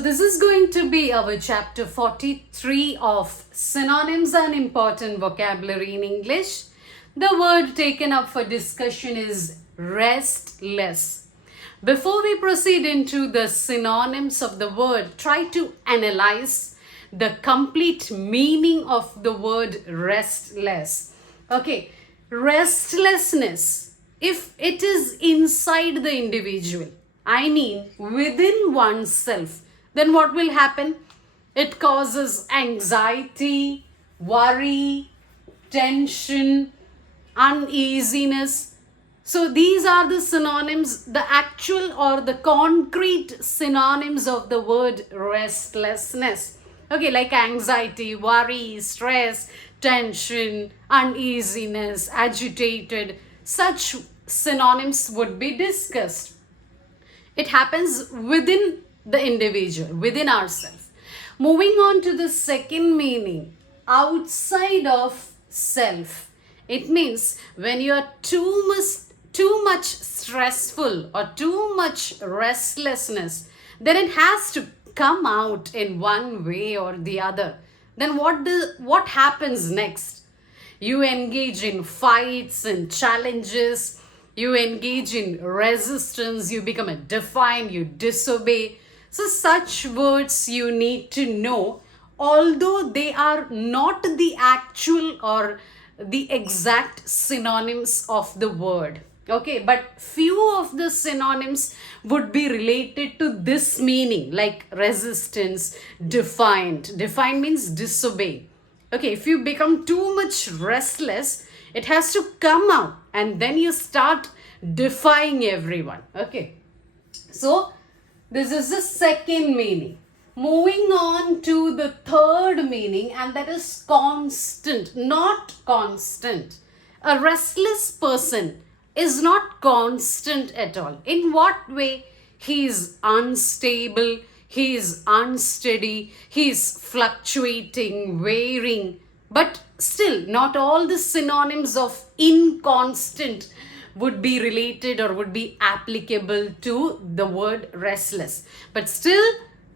This is going to be our chapter 43 of Synonyms and Important Vocabulary in English. The word taken up for discussion is restless. Before we proceed into the synonyms of the word, try to analyze the complete meaning of the word restless. Okay, restlessness, if it is inside the individual, I mean within oneself, then what will happen? It causes anxiety, worry, tension, uneasiness. So these are the synonyms, the actual or the concrete synonyms of the word restlessness. Okay, like anxiety, worry, stress, tension, uneasiness, agitated. Such synonyms would be discussed. It happens within the individual, within ourselves. Moving on to the second meaning, outside of self. It means when you are too much stressful or too much restlessness, then it has to come out in one way or the other. Then what happens next? You engage in fights and challenges. You engage in resistance, you become a defiant, you disobey. So such words you need to know, although they are not the actual or the exact synonyms of the word. Okay, but few of the synonyms would be related to this meaning, like resistance, defiant. Defiant means disobey. Okay, if you become too much restless, it has to come out and then you start defying everyone. Okay, so this is the second meaning. Moving on to the third meaning, and that is constant, not constant. A restless person is not constant at all. In what way? He is unstable, he is unsteady, he is fluctuating, varying. But still, not all the synonyms of inconstant would be related or would be applicable to the word restless. But still,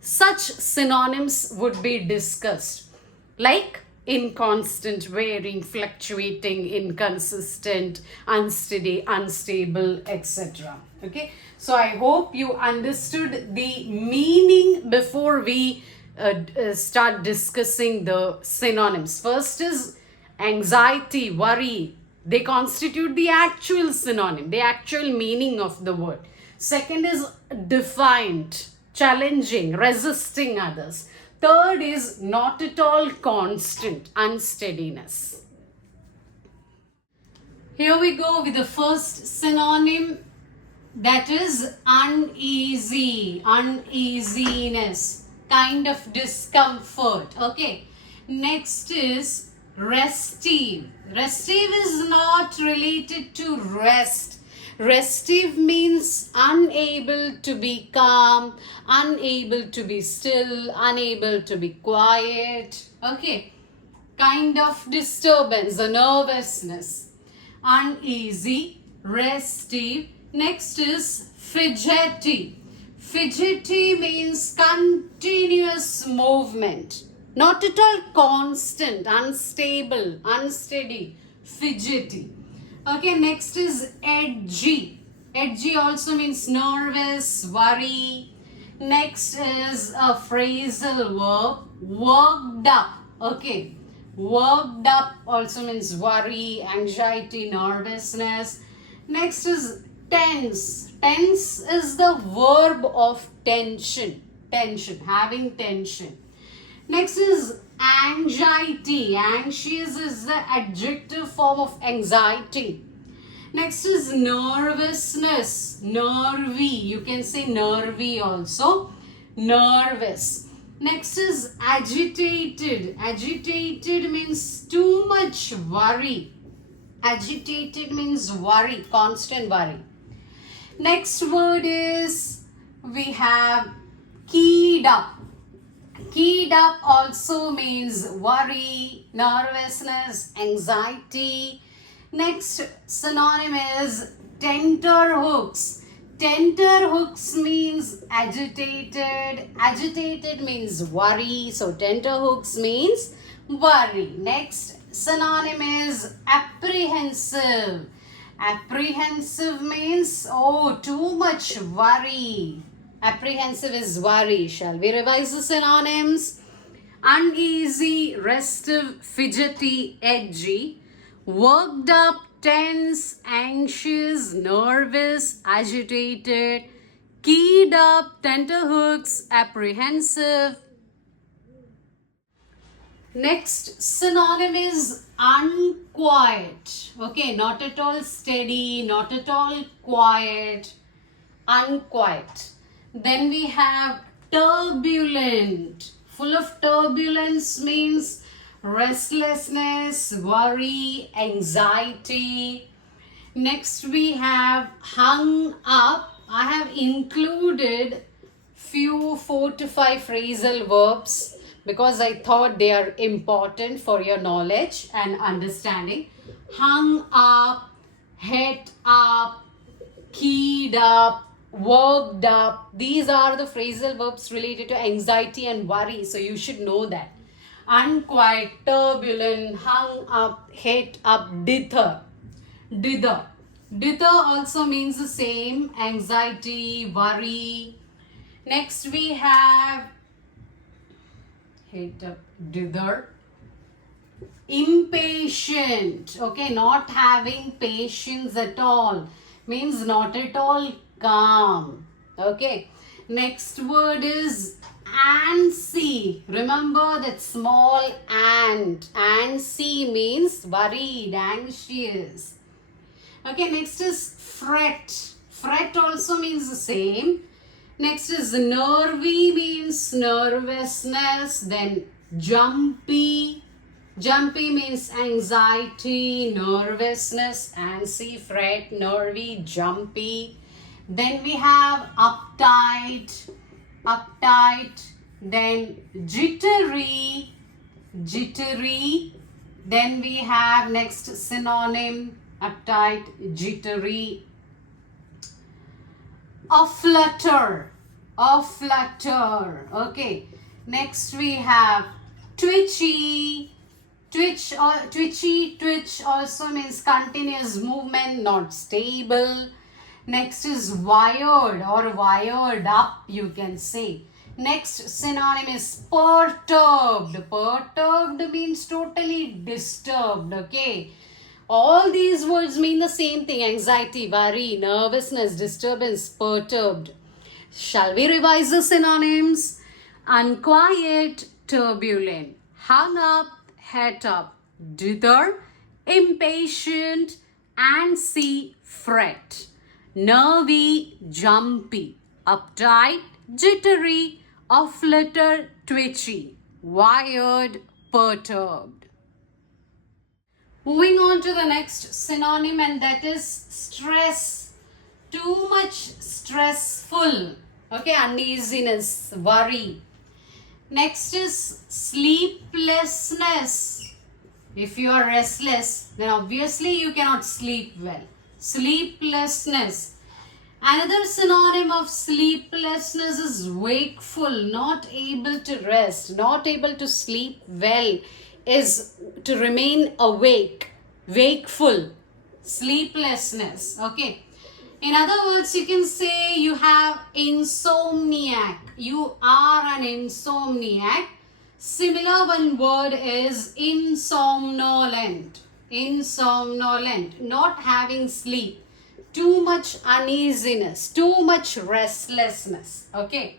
such synonyms would be discussed, like inconstant, varying, fluctuating, inconsistent, unsteady, unstable, etc. Okay, so I hope you understood the meaning before we start discussing the synonyms. First is anxiety, worry. They constitute the actual synonym, the actual meaning of the word. Second is defiant, challenging, resisting others. Third is not at all constant, unsteadiness. Here we go with the first synonym, that is uneasy, uneasiness, kind of discomfort. Okay. Next is restive. Restive is not related to rest. Restive means unable to be calm, unable to be still, unable to be quiet. Okay, kind of disturbance, a nervousness. Uneasy, restive. Next is fidgety. Fidgety means continuous movement. Not at all constant, unstable, unsteady, fidgety. Okay, next is edgy. Edgy also means nervous, worry. Next is a phrasal verb, worked up. Okay, worked up also means worry, anxiety, nervousness. Next is tense. Tense is the verb of tension. Tension, having tension. Next is anxiety. Anxious is the adjective form of anxiety. Next is nervousness. Nervy. You can say nervy also. Nervous. Next is agitated. Agitated means too much worry. Agitated means worry, constant worry. Next word is, we have keyed up. Keyed up also means worry, nervousness, anxiety. Next synonym is tenterhooks. Tenterhooks means agitated. Agitated means worry. So tenterhooks means worry. Next synonym is apprehensive. Apprehensive means, oh, too much worry. Apprehensive is worry. Shall we revise the synonyms? Uneasy, restive, fidgety, edgy, worked up, tense, anxious, nervous, agitated, keyed up, tenterhooks, apprehensive. Next synonym is unquiet. Okay, not at all steady, not at all quiet, unquiet. Then we have turbulent. Full of turbulence means restlessness, worry, anxiety. Next we have hung up. I have included few 4 to 5 phrasal verbs because I thought they are important for your knowledge and understanding. Hung up, het up, keyed up, worked up. These are the phrasal verbs related to anxiety and worry. So you should know that. Unquiet, turbulent, hung up, het up, dither. Dither. Dither also means the same. Anxiety, worry. Next we have het up, dither. Impatient. Okay, not having patience at all. Means not at all calm. Okay. Next word is antsy. Remember that small ant. Antsy means worried, anxious. Okay, next is fret. Fret also means the same. Next is nervy means nervousness. Then jumpy. Jumpy means anxiety, nervousness, antsy, fret, nervy, jumpy. Then we have uptight, uptight. Then jittery, jittery. Then we have next synonym, uptight, jittery. Aflutter, aflutter. Okay. Next we have twitchy. Twitchy, twitch also means continuous movement, not stable. Next is wired or wired up, you can say. Next synonym is perturbed. Perturbed means totally disturbed, okay. All these words mean the same thing. Anxiety, worry, nervousness, disturbance, perturbed. Shall we revise the synonyms? Unquiet, turbulent, hung up, het up, dither, impatient, antsy, fret, nervy, jumpy, uptight, jittery, aflutter, twitchy, wired, perturbed. Moving on to the next synonym, and that is stress. Too much stressful. Okay, uneasiness, worry. Next is sleeplessness. If you are restless, then obviously you cannot sleep well. Sleeplessness. Another synonym of sleeplessness is wakeful, not able to rest, not able to sleep well, is to remain awake, wakeful, sleeplessness. Okay. In other words, you can say you have insomniac. You are an insomniac. Similar one word is insomnolent. Insomnolent, not having sleep. Too much uneasiness, too much restlessness. Okay.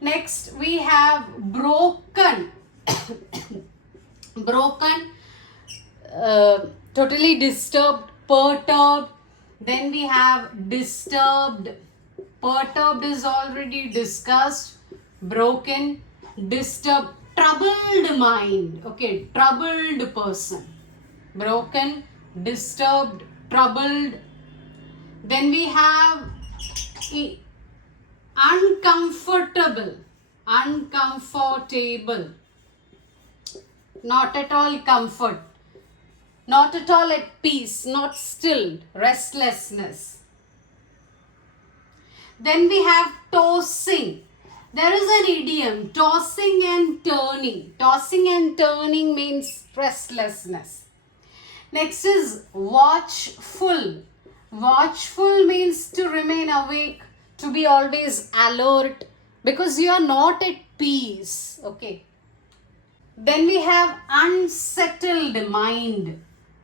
Next, we have broken. Broken, totally disturbed, perturbed. Then we have disturbed. Perturbed is already discussed. Broken, disturbed, troubled mind. Okay, troubled person. Broken, disturbed, troubled. Then we have uncomfortable. Uncomfortable. Not at all comfort. Not at all at peace. Not still. Restlessness. Then we have tossing. There is an idiom, tossing and turning. Tossing and turning means restlessness. Next is watchful. Watchful means to remain awake, to be always alert, because you are not at peace. Okay. Then we have unsettled mind.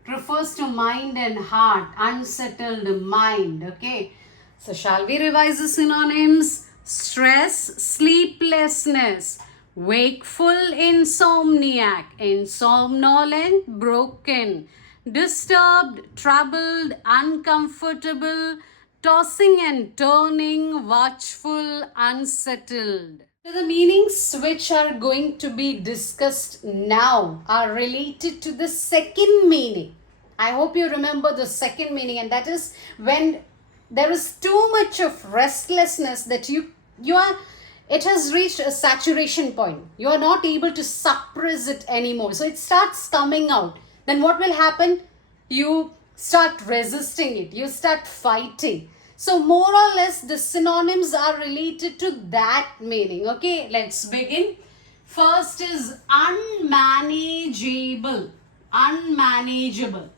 Refers to mind and heart. Unsettled mind. Okay. So shall we revise the synonyms? Stress, sleeplessness. Wakeful, insomniac. Insomnolent, broken. Disturbed, troubled, uncomfortable. Tossing and turning, watchful, unsettled. So the meanings which are going to be discussed now are related to the second meaning. I hope you remember the second meaning, and that is when there is too much of restlessness that it has reached a saturation point. You are not able to suppress it anymore. So it starts coming out. Then what will happen? You start resisting it. You start fighting. So more or less the synonyms are related to that meaning. Okay, let's begin. First is unmanageable. Unmanageable.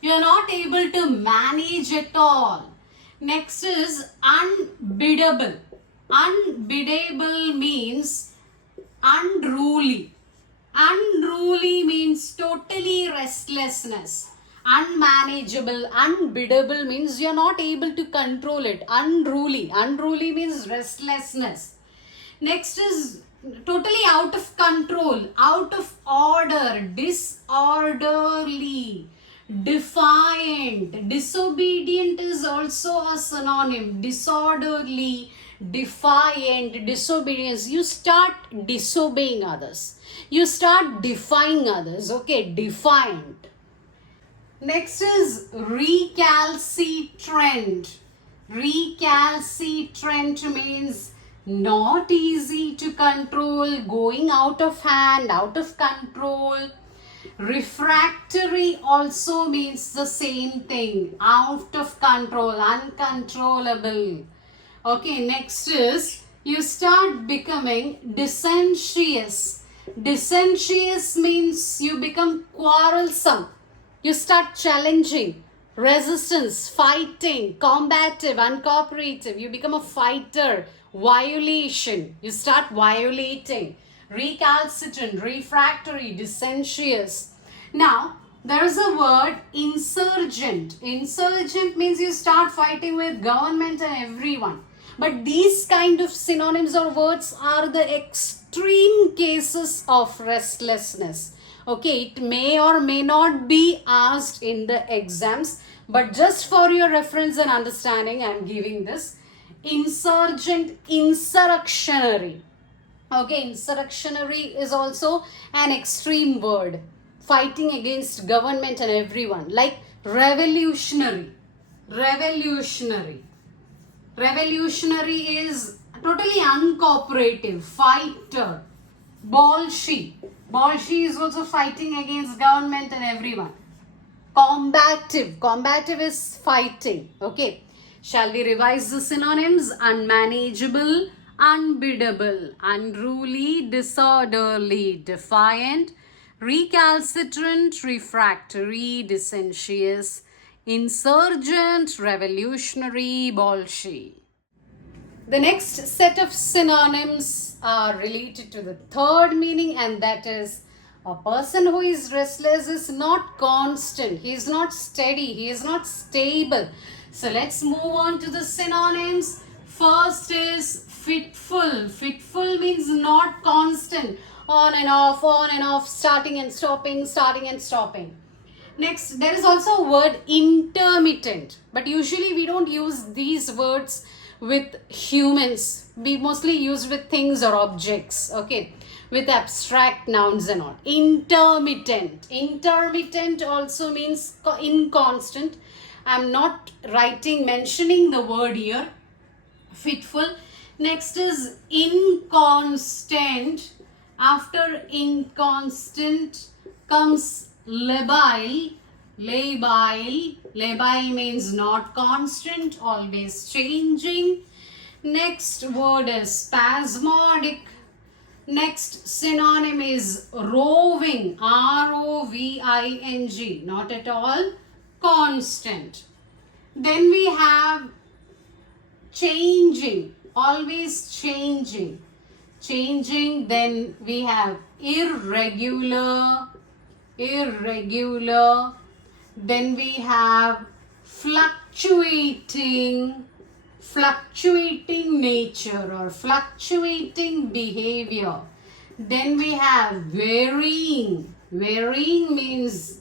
You are not able to manage at all. Next is unbiddable. Unbiddable means unruly. Unruly means totally restlessness. Unmanageable, unbiddable means you are not able to control it. Unruly. Unruly means restlessness. Next is totally out of control, out of order, disorderly, defiant. Disobedient is also a synonym. Disorderly, defiant, disobedience. You start disobeying others. You start defying others. Okay, defiant. Next is recalcitrant. Recalcitrant means not easy to control, going out of hand, out of control. Refractory also means the same thing, out of control, uncontrollable. Okay, next is you start becoming dissentious. Dissentious means you become quarrelsome. You start challenging, resistance, fighting, combative, uncooperative. You become a fighter, violation. You start violating. Recalcitrant, refractory, dissentious. Now, there is a word insurgent. Insurgent means you start fighting with government and everyone. But these kind of synonyms or words are the extreme cases of restlessness. Okay, it may or may not be asked in the exams, but just for your reference and understanding, I am giving this. Insurgent, insurrectionary. Okay, insurrectionary is also an extreme word. Fighting against government and everyone. Like revolutionary. Revolutionary. Revolutionary is totally uncooperative. Fighter. Bolshi. Bolshi is also fighting against government and everyone. Combative. Combative is fighting. Okay. Shall we revise the synonyms? Unmanageable, unbiddable, unruly, disorderly, defiant, recalcitrant, refractory, dissentious, insurgent, revolutionary, bolshi. The next set of synonyms are related to the third meaning, and that is a person who is restless is not constant. He is not steady. He is not stable. So let's move on to the synonyms. First is fitful. Fitful means not constant. On and off, starting and stopping, starting and stopping. Next, there is also a word intermittent. But usually we don't use these words with humans. We mostly use with things or objects. Okay. With abstract nouns and all. Intermittent. Intermittent also means inconstant. I'm not mentioning the word here. Fitful. Next is inconstant. After inconstant comes labile. Labile. Labile means not constant, always changing. Next word is spasmodic. Next synonym is roving. R-O-V-I-N-G. Not at all constant. Then we have changing. Always changing. Changing. Then we have irregular. Irregular. Then we have fluctuating. Fluctuating nature or fluctuating behavior. Then we have varying. Varying means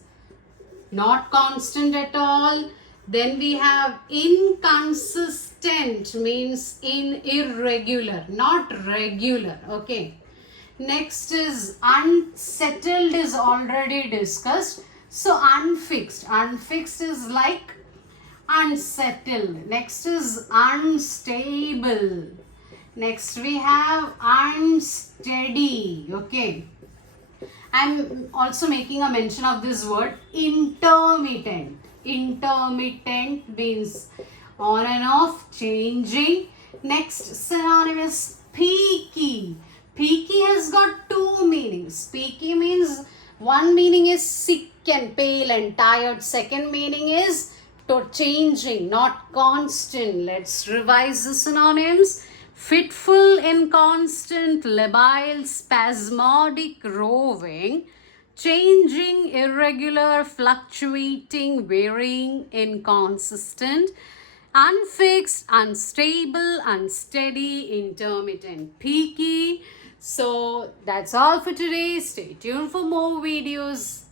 not constant at all. Then we have inconsistent means irregular, not regular. Okay. Next is unsettled is already discussed. So unfixed. Unfixed is like unsettled. Next is unstable. Next we have unsteady. Okay. I'm also making a mention of this word intermittent. Intermittent means on and off, changing. Next synonym is peaky. Peaky has got two meanings. Peaky means one meaning is sick and pale and tired. Second meaning is changing, not constant. Let's revise the synonyms. Fitful, inconstant, labile, spasmodic, roving, changing, irregular, fluctuating, varying, inconsistent, unfixed, unstable, unsteady, intermittent, peaky. So that's all for today. Stay tuned for more videos.